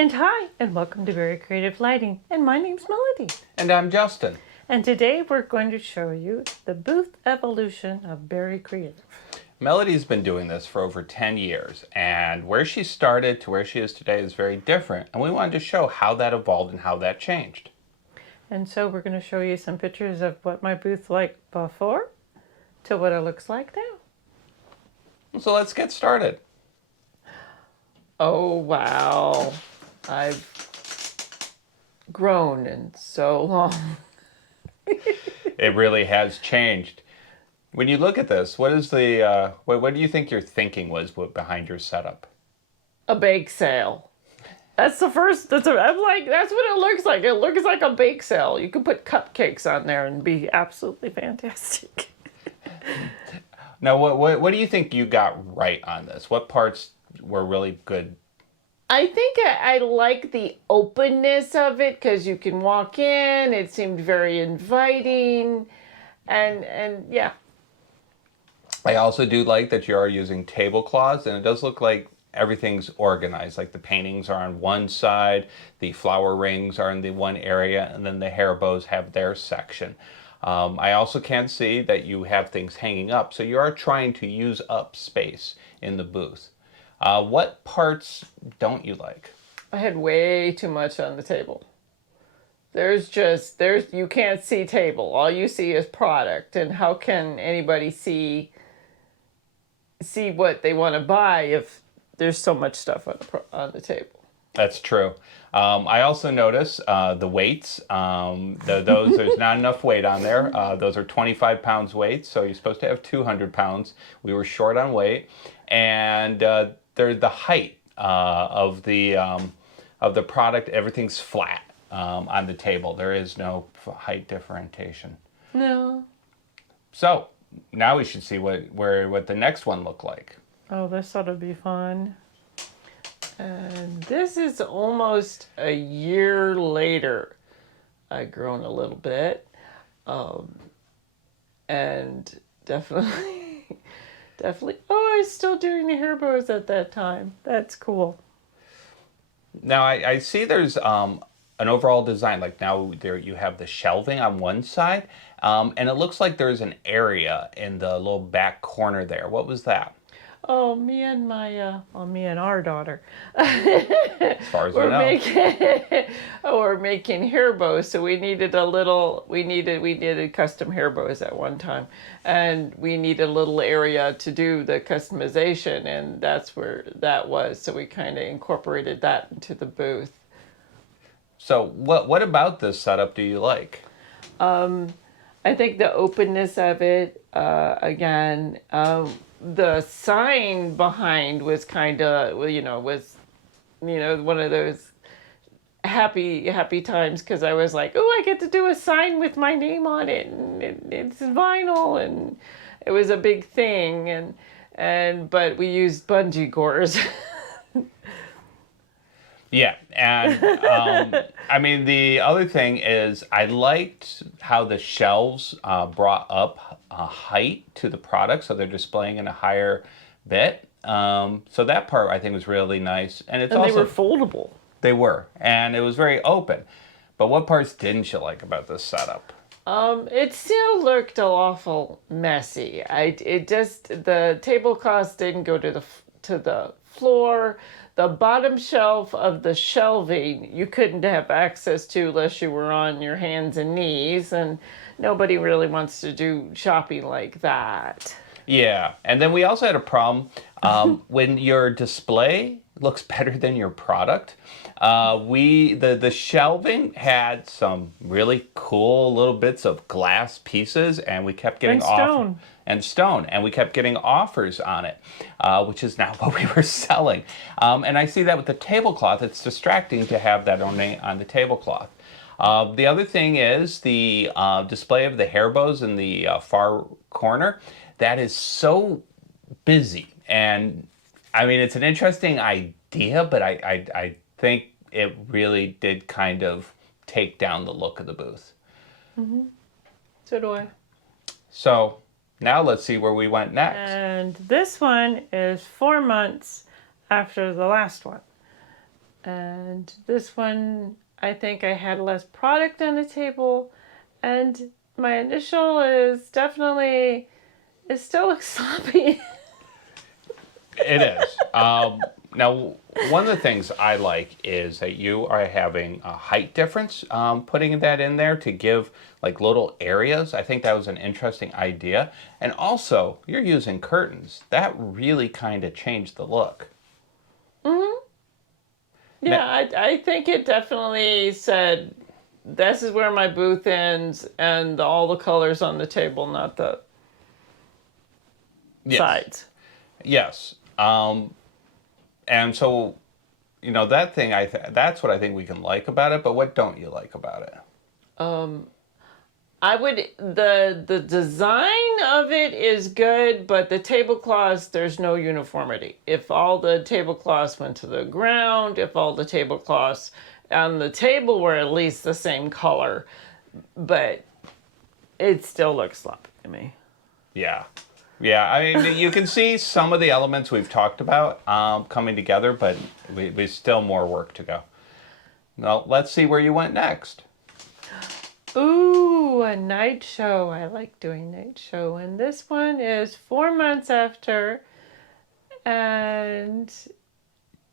And hi, and welcome to Very Creative Lighting. And my name's Melody. And I'm Justin. And today we're going to show you the booth evolution of Berrie Creative. Melody's been doing this for over 10 years, and where she started to where she is today is very different, and we wanted to show how that evolved and how that changed. And so we're going to show you some pictures of what my booth like before to what it looks like now. So let's get started. Oh, wow. I've grown in so long. It really has changed. When you look at this, what is the what do you think your thinking was behind your setup? A bake sale. That's the first. I'm like, that's what it looks like. It looks like a bake sale. You could put cupcakes on there and be absolutely fantastic. Now, what do you think you got right on this? What parts were really good? I think I like the openness of it because you can walk in. It seemed very inviting, and yeah. I also do like that you are using tablecloths, and it does look like everything's organized. Like the paintings are on one side, the flower rings are in the one area, and then the hair bows have their section. I also can see that you have things hanging up, so you are trying to use up space in the booth. What parts don't you like? I had way too much on the table. You can't see table. All you see is product, and how can anybody see what they want to buy if there's so much stuff on the table? That's true. I also notice the weights. Those there's not enough weight on there. Those are 25 pounds weight, so you're supposed to have 200 pounds. We were short on weight, and the height of the product. Everything's flat on the table. There is no height differentiation. No. So now we should see what the next one looked like. Oh, this ought to be fun. And this is almost a year later. I've grown a little bit. And definitely, oh, I was still doing the hair bows at that time. That's cool. Now I see there's an overall design. Like now there you have the shelving on one side, and it looks like there's an area in the little back corner there. What was that? Oh, me and our daughter. As far as I know. We're making hair bows, so we needed custom hair bows at one time, and we needed a little area to do the customization, and that's where that was. So we kind of incorporated that into the booth. So what about this setup do you like? I think the openness of it, again. The sign behind was kind of, one of those happy times because I was like, oh, I get to do a sign with my name on it, and it's vinyl, and it was a big thing, but we used bungee cords. Yeah, and I mean the other thing is I liked how the shelves brought up height to the product, so they're displaying in a higher bit. So that part I think was really nice, and they were foldable. They were, and it was very open. But what parts didn't you like about this setup? It still looked awful messy. The tablecloths didn't go to the floor. The bottom shelf of the shelving you couldn't have access to unless you were on your hands and knees, and nobody really wants to do shopping like that. Yeah, and then we also had a problem when your display looks better than your product. The shelving had some really cool little bits of glass pieces, and we kept getting stone, and we kept getting offers on it, which is not what we were selling. And I see that with the tablecloth. It's distracting to have that on the tablecloth. The other thing is the display of the hair bows in the far corner. That is so busy, and I mean it's an interesting idea, but I think it really did kind of take down the look of the booth. Mm-hmm. So do I. So now let's see where we went next. And this one is 4 months after the last one. And this one, I think I had less product on the table. And my initial is definitely, it still looks sloppy. It is. Now, one of the things I like is that you are having a height difference, putting that in there to give like little areas. I think that was an interesting idea. And also, you're using curtains. That really kind of changed the look. Yeah, I think it definitely said, this is where my booth ends and all the colors on the table, not the Yes. sides. Yes. And so, that thing, that's what I think we can like about it, but what don't you like about it? I would the design of it is good, but the tablecloths, there's no uniformity. If all the tablecloths went to the ground, if all the tablecloths on the table were at least the same color, but it still looks sloppy to me. Yeah. Yeah, I mean, you can see some of the elements we've talked about coming together, but we still more work to go. Now, let's see where you went next. Ooh, a night show. I like doing night show. And this one is 4 months after. And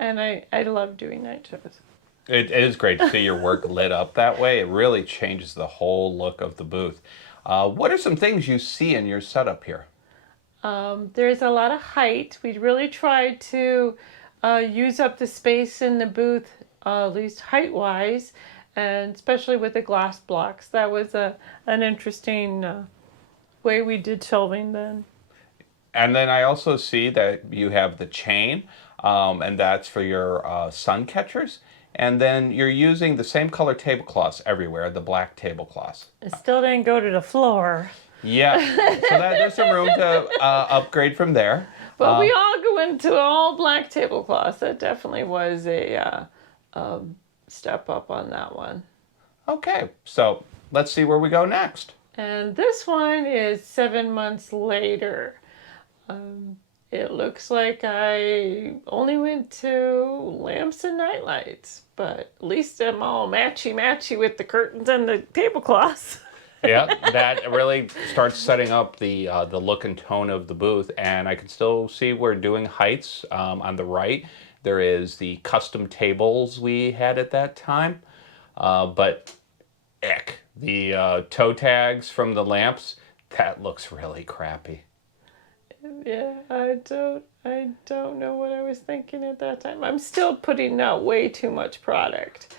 I love doing night shows. It is great to see your work lit up that way. It really changes the whole look of the booth. What are some things you see in your setup here? There's a lot of height. We really tried to use up the space in the booth, at least height-wise, and especially with the glass blocks. That was an interesting way we did shelving then. And then I also see that you have the chain, and that's for your sun catchers. And then you're using the same color tablecloths everywhere, the black tablecloths. It still didn't go to the floor. Yeah, so there's some room to upgrade from there. But we all go into all black tablecloths. That definitely was a step up on that one. Okay, so let's see where we go next. And this one is 7 months later. It looks like I only went to lamps and nightlights, but at least I'm all matchy-matchy with the curtains and the tablecloths. Yeah, that really starts setting up the look and tone of the booth, and I can still see we're doing heights on the right. There is the custom tables we had at that time, but the toe tags from the lamps, that looks really crappy. Yeah, I don't know what I was thinking at that time. I'm still putting out way too much product.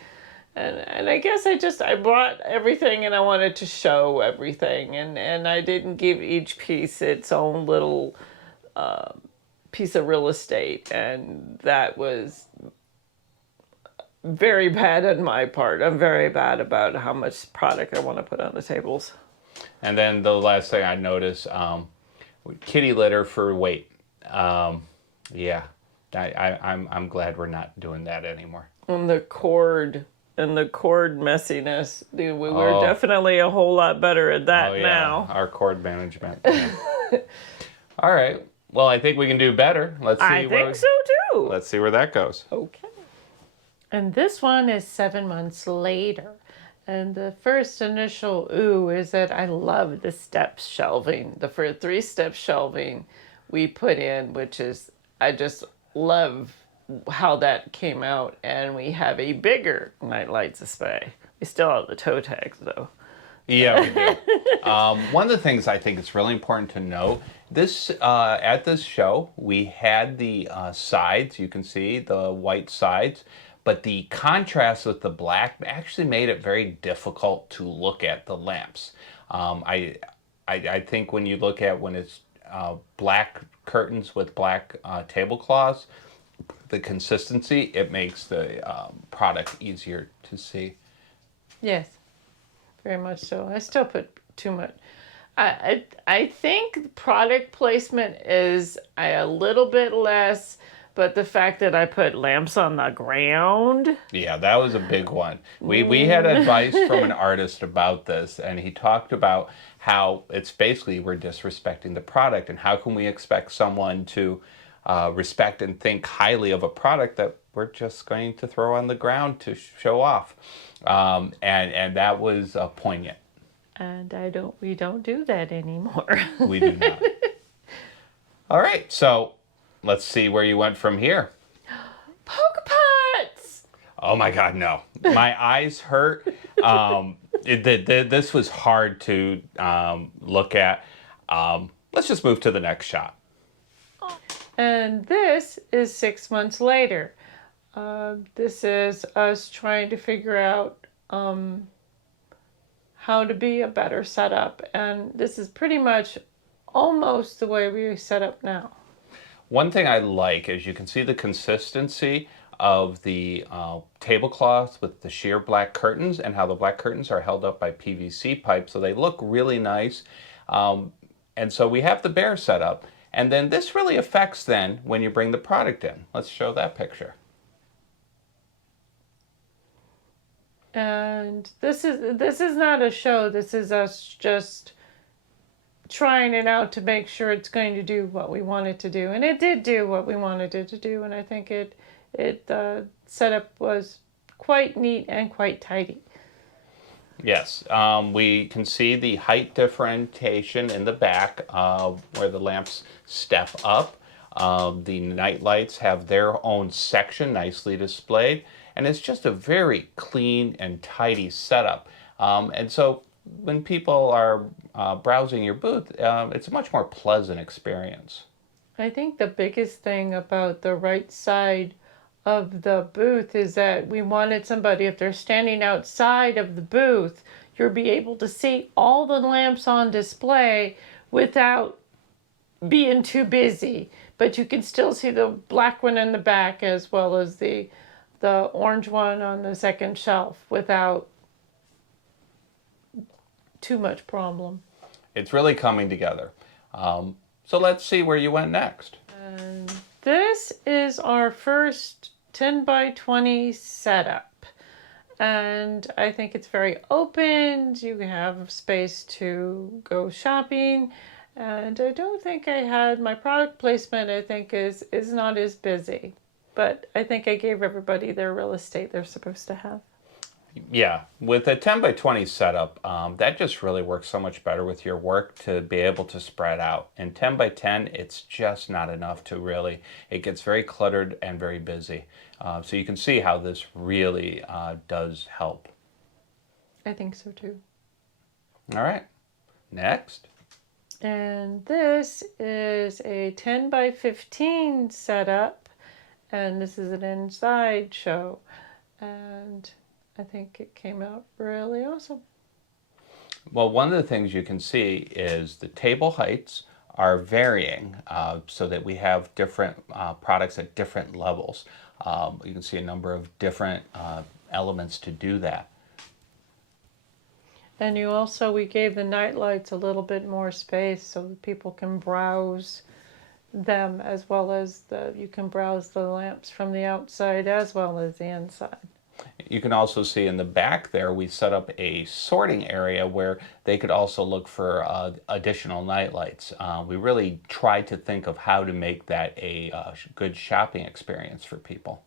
And I guess I brought everything and I wanted to show everything, and I didn't give each piece its own little piece of real estate, and that was very bad on my part. I'm very bad about how much product I want to put on the tables. And then the last thing I noticed, kitty litter for weight. Yeah, I'm glad we're not doing that anymore. And the cord messiness. We were definitely a whole lot better at that now. Our cord management. Yeah. All right. Well, I think we can do better. Let's see. I think so too. Let's see where that goes. Okay. And this one is 7 months later. And the first initial ooh is that I love the step shelving. The first 3-step shelving we put in, which is, I just love how that came out. And we have a bigger nightlight display. We still have the toe tags though. Yeah, we do. One of the things I think it's really important to know, this at this show, we had the sides, you can see the white sides, but the contrast with the black actually made it very difficult to look at the lamps. I think when you look at when it's black curtains with black tablecloths, the consistency, it makes the product easier to see. Yes, very much so. I still put too much. I think product placement is a little bit less, but the fact that I put lamps on the ground. Yeah, that was a big one. We had advice from an artist about this, and he talked about how it's basically we're disrespecting the product, and how can we expect someone to respect and think highly of a product that we're just going to throw on the ground to show off. And that was poignant. And we don't do that anymore. We do not. All right, so let's see where you went from here. Polka pots! Oh my God, no. My eyes hurt. This was hard to look at. Let's just move to the next shot. And this is 6 months later. This is us trying to figure out how to be a better setup. And this is pretty much almost the way we set up now. One thing I like is you can see the consistency of the tablecloth with the sheer black curtains and how the black curtains are held up by PVC pipe, so they look really nice. And so we have the bear set up. And then this really affects then when you bring the product in. Let's show that picture. And this is not a show. This is us just trying it out to make sure it's going to do what we want it to do. And it did do what we wanted it to do. And I think the setup was quite neat and quite tidy. Yes, we can see the height differentiation in the back where the lamps step up. The night lights have their own section nicely displayed, and it's just a very clean and tidy setup. And so when people are browsing your booth, it's a much more pleasant experience. I think the biggest thing about the right side of the booth is that we wanted somebody, if they're standing outside of the booth, you'll be able to see all the lamps on display without being too busy. But you can still see the black one in the back as well as the orange one on the second shelf without too much problem. It's really coming together. So let's see where you went next. And this is our first 10 by 20 setup. And I think it's very open. You have space to go shopping. And I don't think I had my product placement, I think is not as busy. But I think I gave everybody their real estate they're supposed to have. Yeah, with a 10 by 20 setup, that just really works so much better with your work to be able to spread out. In 10 by 10, it's just not enough to really, it gets very cluttered and very busy. So you can see how this really does help. I think so too. All right, next. And this is a 10 by 15 setup, and this is an inside show. And I think it came out really awesome. Well, one of the things you can see is the table heights are varying so that we have different products at different levels. You can see a number of different elements to do that. And we gave the night lights a little bit more space so that people can browse them as well as you can browse the lamps from the outside as well as the inside. You can also see in the back there, we set up a sorting area where they could also look for additional night lights. We really tried to think of how to make that a good shopping experience for people.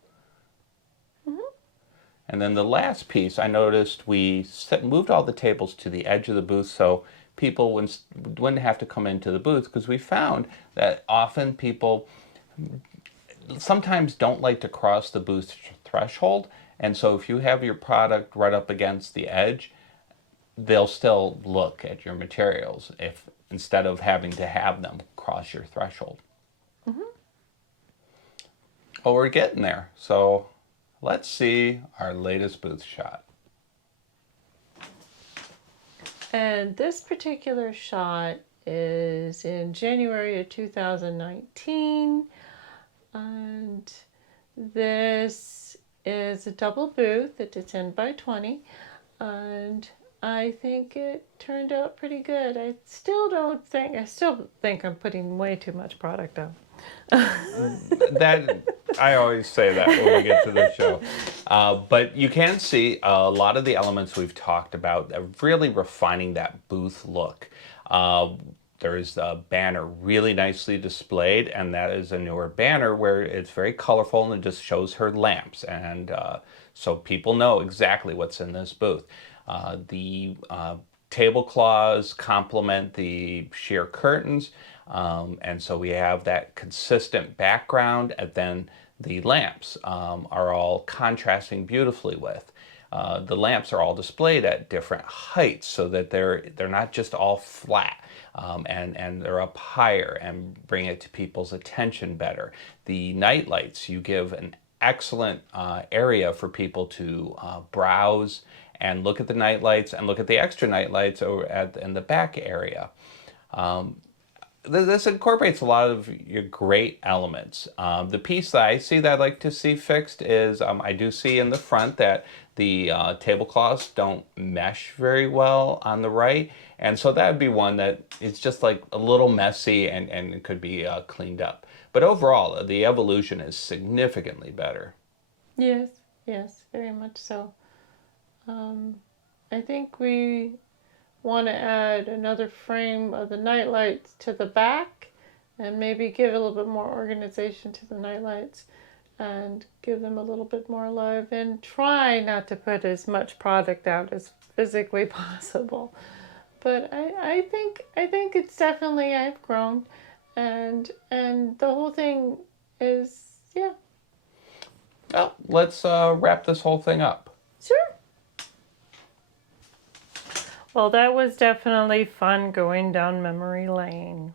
Mm-hmm. And then the last piece, I noticed we moved all the tables to the edge of the booth so people wouldn't have to come into the booth, because we found that often people sometimes don't like to cross the booth threshold. And so if you have your product right up against the edge, they'll still look at your materials instead of having to have them cross your threshold. Mm-hmm. Well, we're getting there. So let's see our latest booth shot. And this particular shot is in January of 2019. And this is a double booth. It's a 10 by 20. And I think it turned out pretty good. I still think I'm putting way too much product out. That I always say that when we get to the show. But you can see a lot of the elements we've talked about, really refining that booth look. There's a banner really nicely displayed, and that is a newer banner where it's very colorful and it just shows her lamps. And so people know exactly what's in this booth. The tablecloths complement the sheer curtains. And so we have that consistent background, and then the lamps are all contrasting beautifully with. The lamps are all displayed at different heights so that they're not just all flat, and they're up higher and bring it to people's attention better. The night lights, you give an excellent area for people to browse and look at the night lights and look at the extra night lights in the back area. This incorporates a lot of your great elements. The piece that I see that I'd like to see fixed is I do see in the front that the tablecloths don't mesh very well on the right. And so that would be one that is just like a little messy and it could be cleaned up. But overall, the evolution is significantly better. Yes, yes, very much so. I think we want to add another frame of the nightlights to the back and maybe give a little bit more organization to the nightlights and give them a little bit more love and try not to put as much product out as physically possible. But I think it's definitely, I've grown, and the whole thing is, yeah. Well, let's wrap this whole thing up. Sure. Well, that was definitely fun going down memory lane.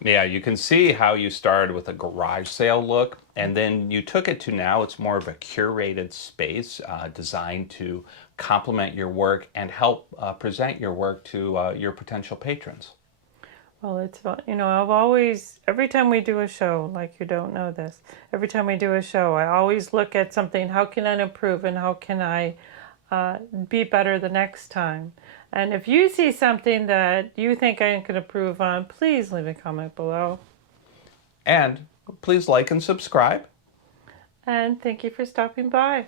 Yeah, you can see how you started with a garage sale look, and then you took it to now it's more of a curated space designed to complement your work and help present your work to your potential patrons. Well, it's fun. I've always, every time we do a show, like you don't know this, every time we do a show, I always look at something, how can I improve and how can I be better the next time? And if you see something that you think I can improve on, please leave a comment below. And please like and subscribe. And thank you for stopping by.